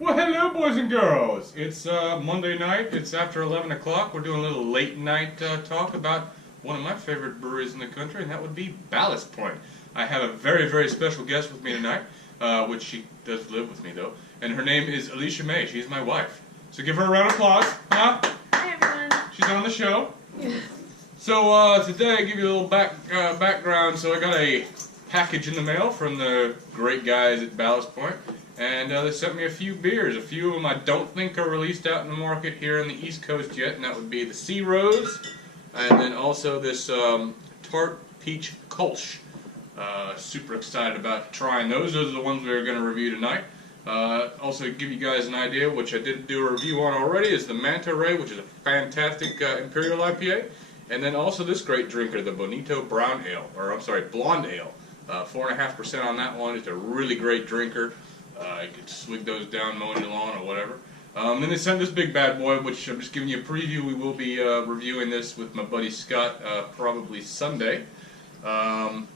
Well, hello, boys and girls. It's Monday night. It's after 11 o'clock. We're doing a little late night talk about one of my favorite breweries in the country, and that would be Ballast Point. I have a very, very special guest with me tonight, which she does live with me, though, and her name is Alicia May. She's my wife. So give her a round of applause. Huh? Hi, everyone. She's on the show. Yeah. So today I give you a little background. So I got a package in the mail from the great guys at Ballast Point, and they sent me a few beers. A few of them I don't think are released out in the market here on the East Coast yet, and that would be the Sea Rose, and then also this Tart Peach Kolsch. Super excited about trying those. Those are the ones we're going to review tonight. Also, to give you guys an idea, which I did do a review on already, is the Manta Ray, which is a fantastic Imperial IPA. And then also this great drinker, the Bonito Brown Ale, or I'm sorry, Blonde Ale. 4.5% on that one. It's a really great drinker. You could swig those down mowing your lawn or whatever. Then they sent this big bad boy, which I'm just giving you a preview. We will be reviewing this with my buddy Scott probably Sunday. And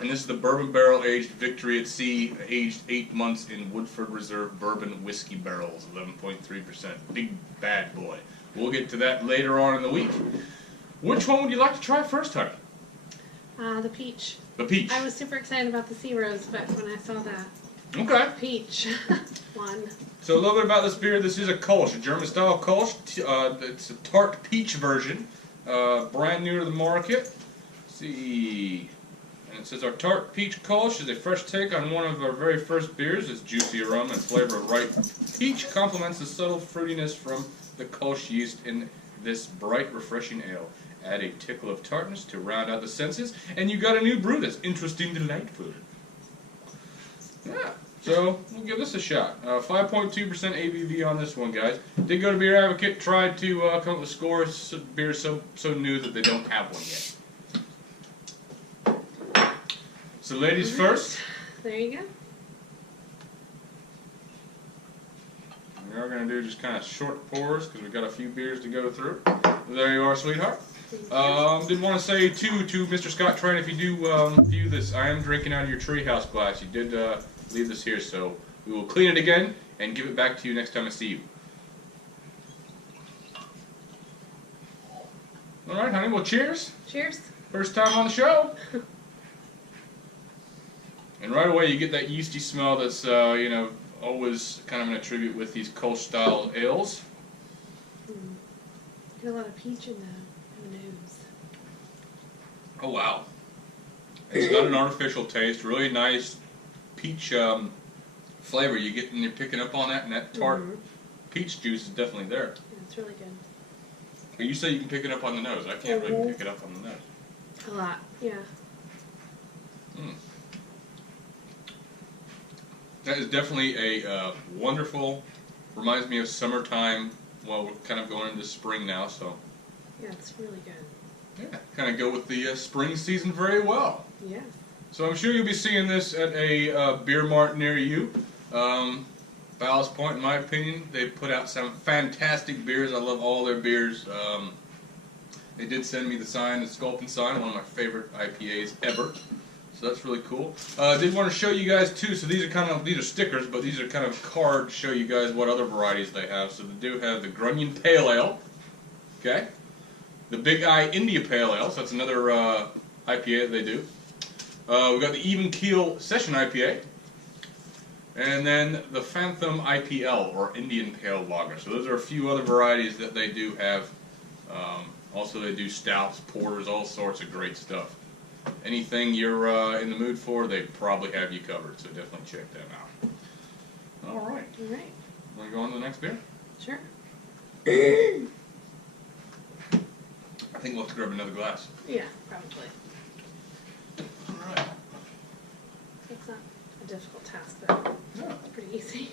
this is the Bourbon Barrel Aged Victory at Sea, aged 8 months in Woodford Reserve Bourbon Whiskey Barrels, 11.3%. Big bad boy. We'll get to that later on in the week. Which one would you like to try first, honey? The peach. The peach. I was super excited about the Sea Rose, but when I saw that peach one. So a little bit about this beer. This is a Kolsch, a German-style Kolsch. It's a tart peach version, brand new to the market. Let's see. And it says our Tart Peach Kolsch is a fresh take on one of our very first beers. Its juicy aroma and flavor of ripe peach complements the subtle fruitiness from the Kolsch yeast in this bright, refreshing ale. Add a tickle of tartness to round out the senses, and you got a new brew that's interesting, delightful. Yeah, so we'll give this a shot. 5.2% ABV on this one, guys. Did go to Beer Advocate, tried to come up with scores. Beer's so new that they don't have one yet. So ladies first. There you go. We are going to do just kind of short pours because we've got a few beers to go through. There you are, sweetheart. Did want to say, too, to Mr. Scott Train, if you do view this, I am drinking out of your treehouse glass. You did leave this here, so we will clean it again and give it back to you next time I see you. All right, honey. Well, cheers. Cheers. First time on the show. And right away you get that yeasty smell that's, you know, always kind of an attribute with these Kolsch-style ales. Get a lot of peach in the nose. Oh, wow. It's got an artificial taste, really nice peach flavor you get when you're picking up on that, and that tart peach juice is definitely there. Yeah, it's really good. But you say you can pick it up on the nose. I can't really pick it up on the nose. A lot, yeah. That is definitely a wonderful, reminds me of summertime. Well, we're kind of going into spring now, so. Yeah, it's really good. Yeah, kind of go with the spring season very well. Yes. So I'm sure you'll be seeing this at a beer mart near you. Ballast Point, in my opinion, they put out some fantastic beers. I love all their beers. They did send me the Sculpin Sign, one of my favorite IPAs ever. So that's really cool. Did want to show you guys too. So these are stickers, but these are kind of cards to show you guys what other varieties they have. So they do have the Grunion Pale Ale, okay, the Big Eye India Pale Ale. So that's another IPA that they do. We've got the Even Keel Session IPA, and then the Phantom IPL or Indian Pale Lager. So those are a few other varieties that they do have. Also, they do stouts, porters, all sorts of great stuff. Anything you're in the mood for, they probably have you covered, so definitely check them out. All right. All right. Want to go on to the next beer? Sure. I think we'll have to grab another glass. Yeah, probably. All right. It's not a difficult task, though. No. It's pretty easy.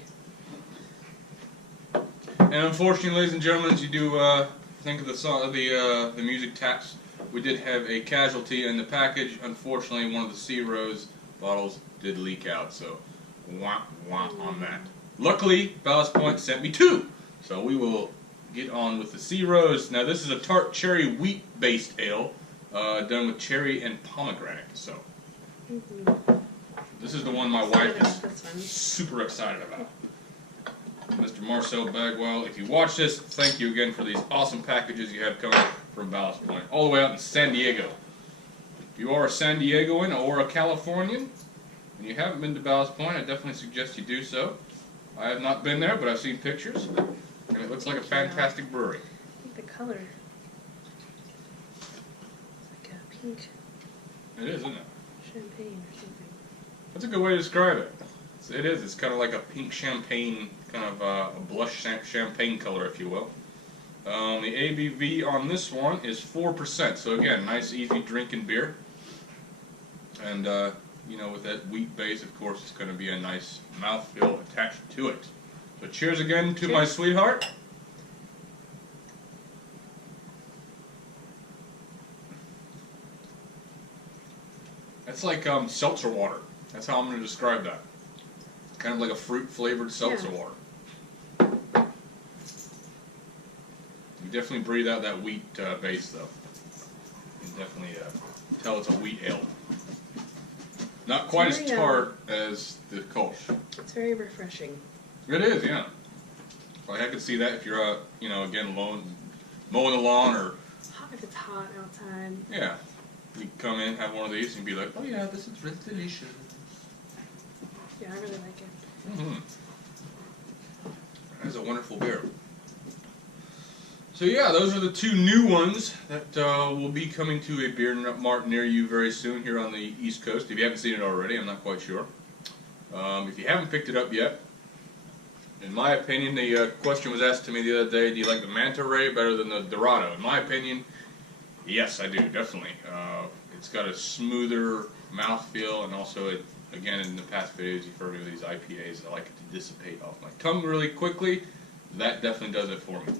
And unfortunately, ladies and gentlemen, as you do think of the song, the music taps, we did have a casualty in the package. Unfortunately, one of the Sea Rose bottles did leak out, so wah wah on that. Luckily, Ballast Point sent me 2, so we will get on with the Sea Rose. Now, this is a tart cherry wheat-based ale done with cherry and pomegranate. So this is the one my wife is super excited about. Mr. Marcel Bagwell. If you watch this, thank you again for these awesome packages you have coming from Ballast Point, all the way out in San Diego. If you are a San Diegoan or a Californian, and you haven't been to Ballast Point, I definitely suggest you do so. I have not been there, but I've seen pictures, and it looks like a fantastic brewery. I think the color is like a pink It is, isn't it? champagne or something. That's a good way to describe it. It is. It's kind of like a pink champagne, kind of a blush champagne color, if you will. The ABV on this one is 4%. So again, nice, easy drinking beer. And you know, with that wheat base, of course, it's going to be a nice mouthfeel attached to it. So cheers again to my sweetheart. That's like seltzer water. That's how I'm going to describe that. Kind of like a fruit-flavored seltzer water. You definitely breathe out that wheat base, though. You can definitely tell it's a wheat ale. Not quite as tart as the Kolsch. It's very refreshing. It is, yeah. Like I could see that if you're, you know, again, mowing the lawn or... If it's hot outside. Yeah. You come in, have one of these, and be like, oh yeah, this is really delicious. Yeah, I really like it. Mm-hmm. That is a wonderful beer. So yeah, those are the two new ones that will be coming to a beer mart near you very soon here on the East Coast. If you haven't seen it already, I'm not quite sure. If you haven't picked it up yet, in my opinion, the question was asked to me the other day, do you like the Manta Ray better than the Dorado? In my opinion, yes, I do, definitely. It's got a smoother mouthfeel, and also, again, in the past videos, you've heard me with these IPAs. I like it to dissipate off my tongue really quickly. That definitely does it for me.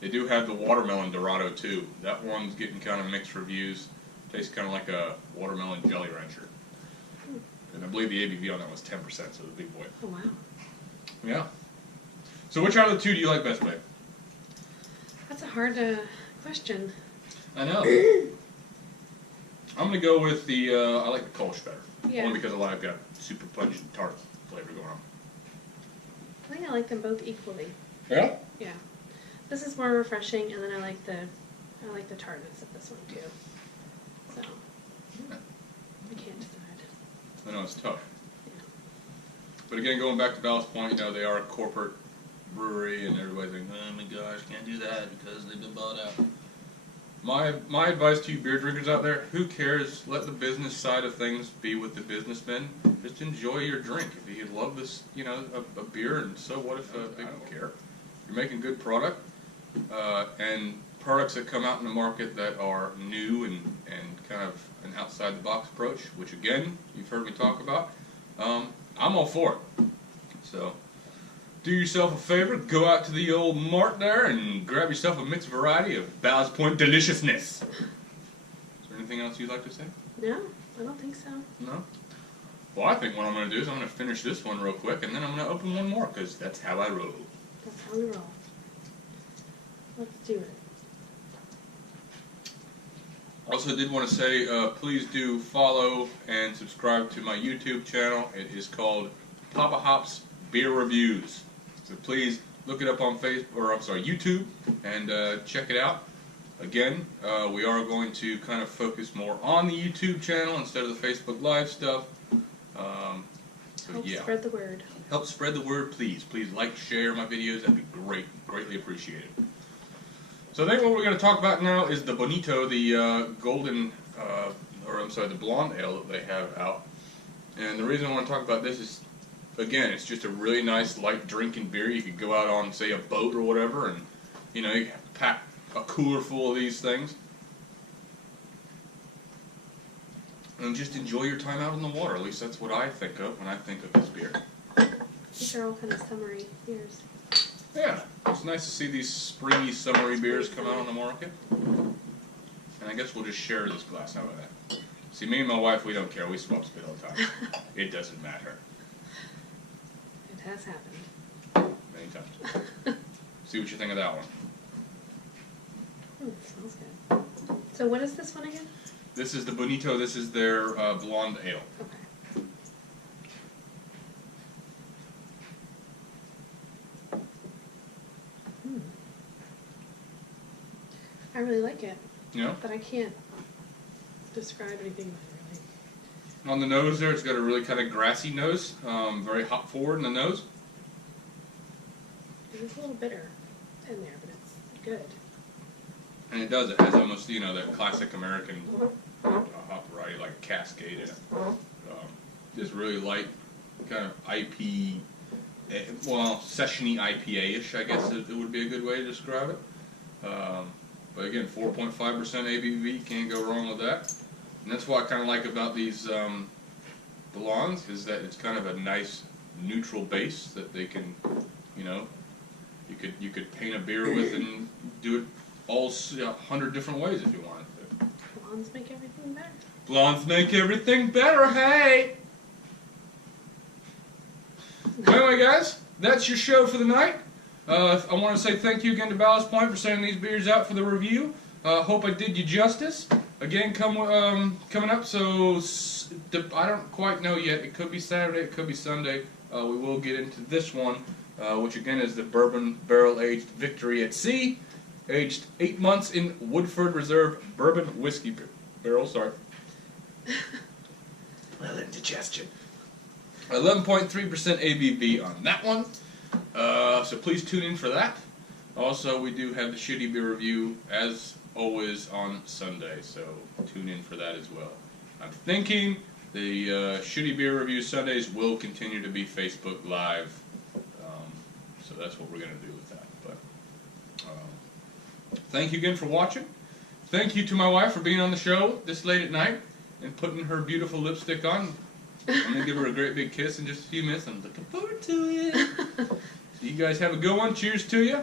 They do have the watermelon Dorado too. That one's getting kind of mixed reviews. Tastes kind of like a watermelon Jelly Rancher. And I believe the ABV on that was 10%, so the big boy. Oh, wow. Yeah. So which out of the two do you like best, babe? That's a hard question. I know. I'm going to go with the, I like the Kolsch better. Yeah. Only because I've got super pungent tart flavor going on. I think I like them both equally. Yeah? Yeah. This is more refreshing, and then I like the tartness of this one too. So Yeah. I can't decide. I know, it's tough. Yeah. But again, going back to Ballast Point, you know, they are a corporate brewery, and everybody's like, oh my gosh, can't do that because they've been bought out. My advice to you beer drinkers out there, who cares? Let the business side of things be with the businessmen. Just enjoy your drink. If you love this, you know, a beer, and so what if they don't care? You're making good product, and products that come out in the market that are new and kind of an outside-the-box approach, which again, you've heard me talk about, I'm all for it. So, do yourself a favor, go out to the old mart there and grab yourself a mixed variety of Ballast Point deliciousness. Is there anything else you'd like to say? No, I don't think so. No? Well, I think what I'm going to do is I'm going to finish this one real quick, and then I'm going to open one more, because that's how I roll. That's how we roll. Let's do it. Also did want to say, please do follow and subscribe to my YouTube channel. It is called Poppa Hops Beer Reviews. So please look it up on YouTube and check it out. Again, we are going to kind of focus more on the YouTube channel instead of the Facebook Live stuff. Help spread the word. Help spread the word, please. Please like, share my videos. That'd be great. Greatly appreciated. So I think what we're going to talk about now is the Bonito, the the blonde ale that they have out. And the reason I want to talk about this is, again, it's just a really nice light drinking beer. You could go out on, say, a boat or whatever, and you know, you pack a cooler full of these things, and just enjoy your time out on the water. At least that's what I think of when I think of this beer. These are all kind of summery beers. Yeah, it's nice to see these springy, summery beers come out on the market. And I guess we'll just share this glass. How about that? See, me and my wife, we don't care. We swap spit all the time. It doesn't matter. It has happened. Many times. See what you think of that one. It smells good. So what is this one again? This is the Bonito. This is their blonde ale. Okay. really like it. Yeah. But I can't describe anything about it really. On the nose there, it's got a really kind of grassy nose, very hop forward in the nose. It's a little bitter in there, but it's good. And it does, it has almost, you know, that classic American hop variety, like Cascade in it. Just really light, kind of IP, well, session-y IPA-ish, I guess it would be a good way to describe it. But again, 4.5% ABV, can't go wrong with that. And that's what I kind of like about these blondes, is that it's kind of a nice neutral base that they can, you know, you could paint a beer with and do it all 100 different ways if you wanted to. Blondes make everything better. Blondes make everything better, hey! Anyway, guys, that's your show for the night. I want to say thank you again to Ballast Point for sending these beers out for the review. Hope I did you justice. Again, coming up, so I don't quite know yet. It could be Saturday, it could be Sunday. We will get into this one, which again is the Bourbon Barrel Aged Victory at Sea, aged 8 months in Woodford Reserve Bourbon Whiskey Barrel. Sorry. Well, indigestion. 11.3% ABV on that one. So please tune in for that. Also, we do have the Shitty Beer Review, as always, on Sunday, so tune in for that as well. I'm thinking the Shitty Beer Review Sundays will continue to be Facebook Live, so that's what we're going to do with that. But thank you again for watching. Thank you to my wife for being on the show this late at night and putting her beautiful lipstick on. I'm going to give her a great big kiss in just a few minutes. I'm looking forward to it. So you guys have a good one. Cheers to you.